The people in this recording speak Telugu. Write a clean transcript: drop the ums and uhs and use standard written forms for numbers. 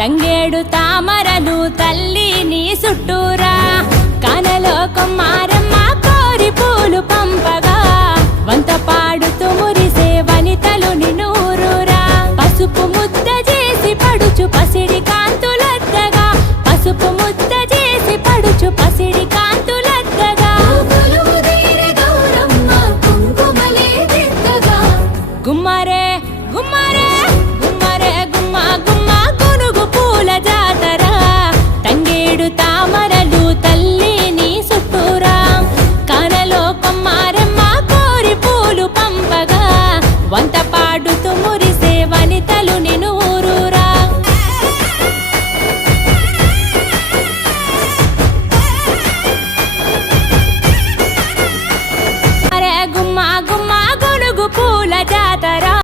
తంగేడు తామరలు తల్లి నీ చుట్టూరా కనలో కొమ్మారమ్మ కోరి పూలు పంపగా వంత పాడుతూ మురిసే వనితలు నిన్నూరురా పసుపు ముద్ద చేసి పడుచు పసిడి కాంతులద్దగా పసుపు ముద్ద చేసి పడుచు పసిడి కాంతులద్దగా గుమ్మరే గుమ్మరే